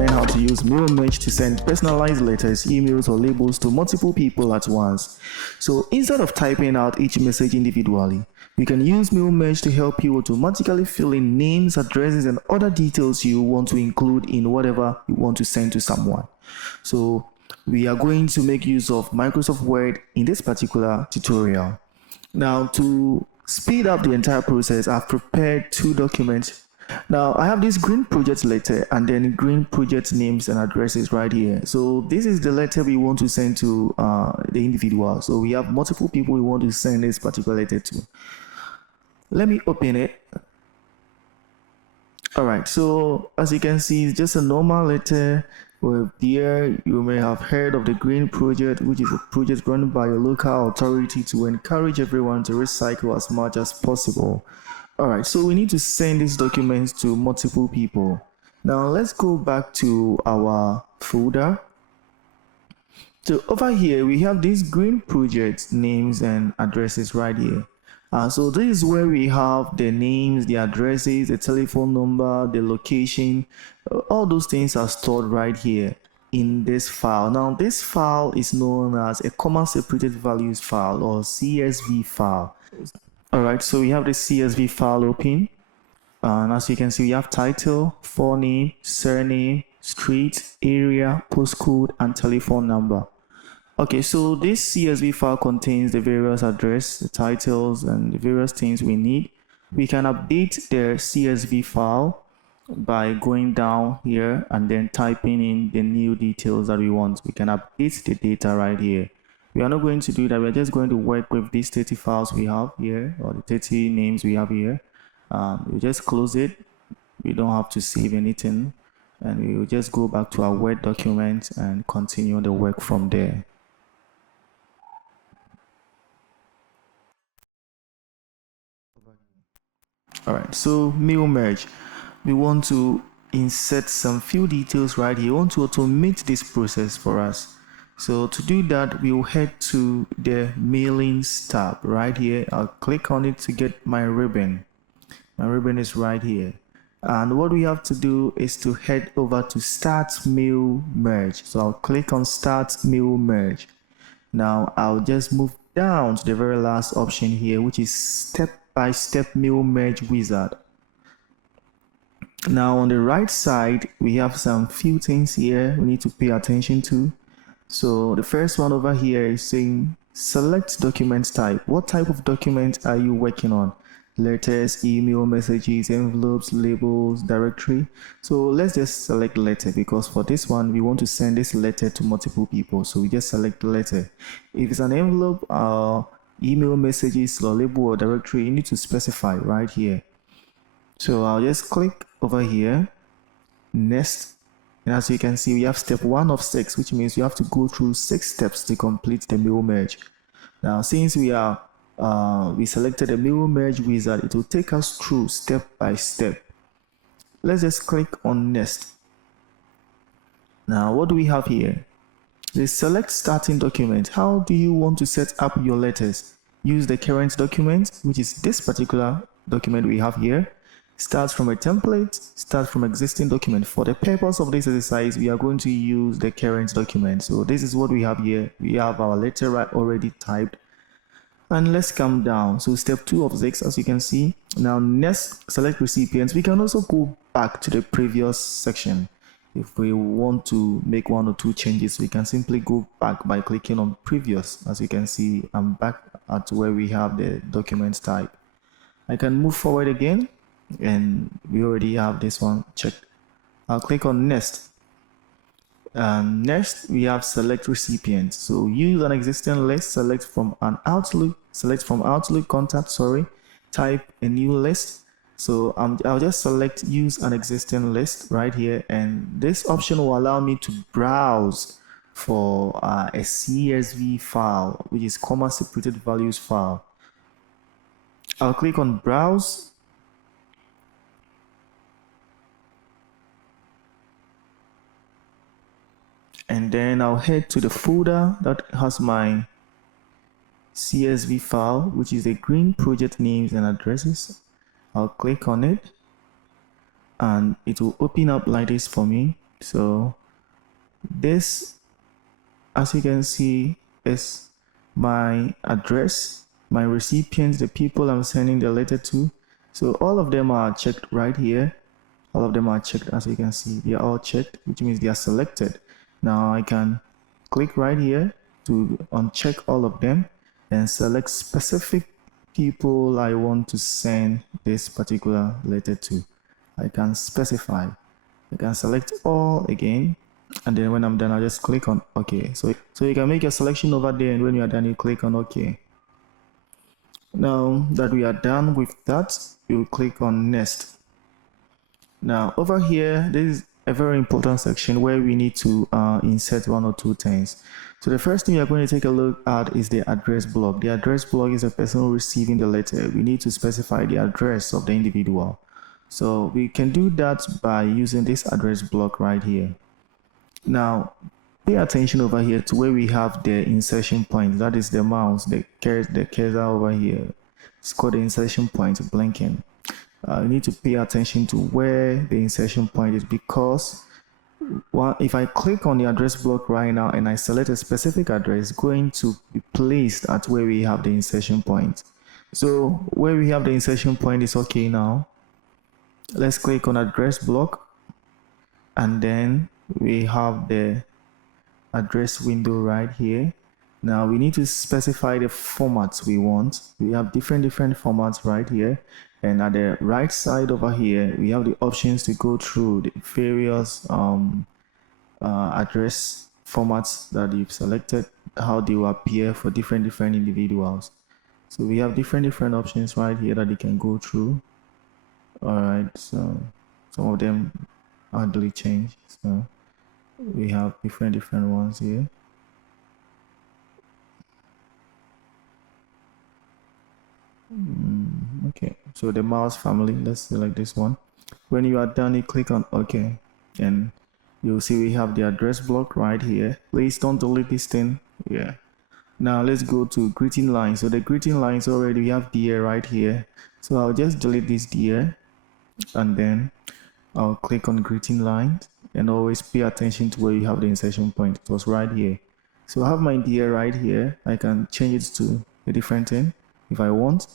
learn how to use mail merge to send personalized letters, emails, or labels to multiple people at once. So instead of typing out each message individually, you can use mail merge to help you automatically fill in names, addresses, and other details you want to include in whatever you want to send to someone. So we are going to make use of Microsoft Word in this particular tutorial. Now, to speed up the entire process, I've prepared two documents. Now, I have this green project letter and then green project names and addresses right here. So this is the letter we want to send to the individual. So we have multiple people we want to send this particular letter to. Let me open it. All right, so as you can see, it's just a normal letter. Well, here you may have heard of the Green Project, which is a project run by a local authority to encourage everyone to recycle as much as possible. Alright, so we need to send these documents to multiple people. Now let's go back to our folder. So over here we have these Green Project names and addresses right here. So this is where we have the names, the addresses, the telephone number, the location. All those things are stored right here in this file. Now this file is known as a comma separated values file or CSV file. Alright, so we have the CSV file open, and as you can see we have title, forename, surname, street, area, postcode, and telephone number. Okay, so this CSV file contains the various address, the titles, and the various things we need. We can update the CSV file by going down here and then typing in the new details that we want. We can update the data right here. We are not going to do that. We're just going to work with these 30 files we have here, or the 30 names we have here. We just close it. We don't have to save anything, and we will just go back to our Word document and continue the work from there. Alright, so mail merge. We want to insert some few details right here. We want to automate this process for us. So to do that, we will head to the mailings tab right here. I'll click on it to get my ribbon. My ribbon is right here. And what we have to do is to head over to Start Mail Merge. So I'll click on Start Mail Merge. Now I'll just move down to the very last option here, which is Step-by-Step Mail Merge Wizard. Now on the right side, we have some few things here we need to pay attention to. So the first one over here is saying select document type. What type of document are you working on? Letters, email, messages, envelopes, labels, directory. So let's just select letter, because for this one we want to send this letter to multiple people. So we just select letter. If it's an envelope, email, messages, or label or directory, you need to specify right here. So I'll just click over here, next. And as you can see, we have step 1 of 6, which means you have to go through 6 steps to complete the mail merge. Now, since we selected the mail merge wizard, it will take us through step by step. Let's just click on next. Now, what do we have here? They select starting document. How do you want to set up your letters? Use the current document, which is this particular document we have here. Start from a template, start from existing document. For the purpose of this exercise, we are going to use the current document. So this is what we have here. We have our letter already typed. And let's come down. So step 2 of 6, as you can see. Now next, select recipients. We can also go back to the previous section. If we want to make 1 or 2 changes, we can simply go back by clicking on previous. As you can see, I'm back at where we have the document type. I can move forward again, and we already have this one checked. I'll click on next. Next we have select recipient. So use an existing list, select from Outlook contact, type a new list. So I'll just select use an existing list right here, and this option will allow me to browse for a CSV file, which is comma separated values file. I'll click on browse. And then I'll head to the folder that has my CSV file, which is the green project names and addresses. I'll click on it and it will open up like this for me. So this, as you can see, is my address, my recipients, the people I'm sending the letter to. So all of them are checked right here. All of them are checked, as you can see. They are all checked, which means they are selected. Now I can click right here to uncheck all of them and select specific people I want to send this particular letter to. I can specify. I can select all again, and then when I'm done, I'll just click on OK. So you can make your selection over there, and when you are done, you click on OK. Now that we are done with that, you click on Next. Now over here, this is a very important section where we need to insert one or two things. So the first thing we are going to take a look at is the address block. The address block is the person receiving the letter. We need to specify the address of the individual. So we can do that by using this address block right here. Now pay attention over here to where we have the insertion point. That is the mouse, the cursor over here. It's called the insertion point, blinking. You need to pay attention to where the insertion point is, because if I click on the address block right now and I select a specific address, it's going to be placed at where we have the insertion point. So where we have the insertion point is okay now. Let's click on address block, and then we have the address window right here. Now we need to specify the formats we want. We have different formats right here, and at the right side over here we have the options to go through the various address formats that you've selected, how they will appear for different individuals. So we have different options right here that you can go through. Alright, so some of them hardly change, so we have different ones here. Okay, so the mouse family, let's select this one. When you are done, you click on OK, and you'll see we have the address block right here. Please don't delete this thing. Yeah. Now let's go to greeting line. So the greeting lines already, we have dear right here. So I'll just delete this dear, and then I'll click on greeting line, and always pay attention to where you have the insertion point. It was right here. So I have my dear right here. I can change it to a different thing if I want.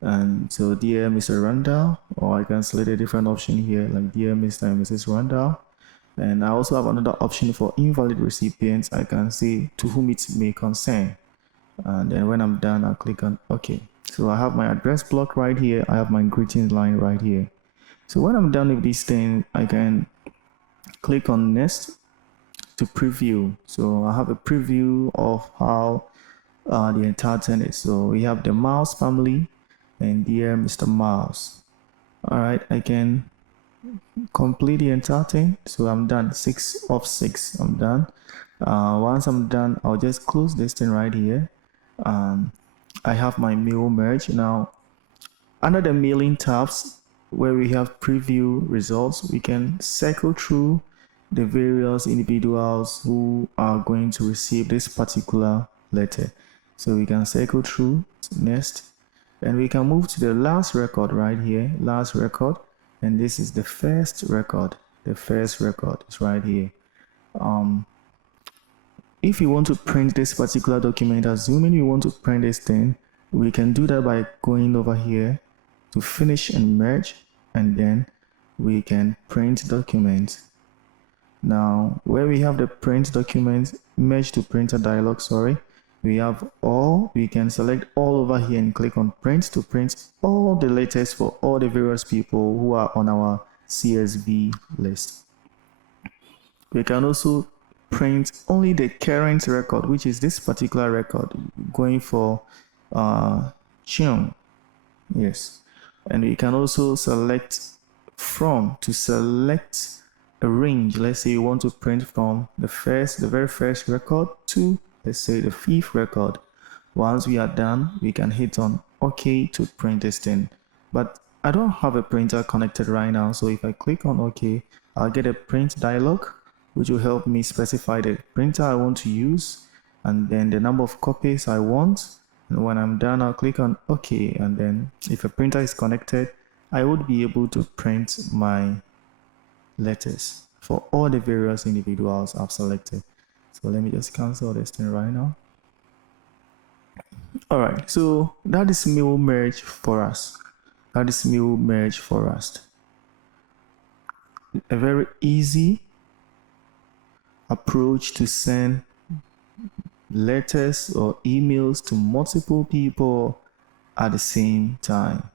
And so dear Mr. Randall, or I can select a different option here like dear Mr. and Mrs. Randall. And I also have another option for invalid recipients. I can say to whom it may concern, and then when I'm done, I'll click on OK. So I have my address block right here. I have my greeting line right here. So when I'm done with this thing, I can click on Next to preview. So I have a preview of how the entire thing is. So we have the mouse family and dear Mr. Mouse. Alright, I can complete the entire thing. So I'm done. 6 of 6. I'm done. Once I'm done, I'll just close this thing right here. I have my mail merge. Now under the mailing tabs where we have preview results, we can cycle through the various individuals who are going to receive this particular letter. So we can cycle through next, and we can move to the last record right here, last record, and this is the first record. The first record is right here. If you want to print this particular document, assuming you want to print this thing, we can do that by going over here to finish and merge, and then we can print documents. Now where we have the print document, merge to printer dialog, we have all. We can select all over here and click on print to print all the letters for all the various people who are on our CSV list. We can also print only the current record, which is this particular record, going for Chung. Yes. And we can also select from to select a range. Let's say you want to print from the very first record to, let's say, the 5th record. Once we are done, we can hit on OK to print this thing. But I don't have a printer connected right now, so if I click on OK, I'll get a print dialog, which will help me specify the printer I want to use and then the number of copies I want. And when I'm done, I'll click on OK, and then if a printer is connected, I would be able to print my letters for all the various individuals I've selected. So let me just cancel this thing right now. All right, so that is mail merge for us. That is mail merge for us. A very easy approach to send letters or emails to multiple people at the same time.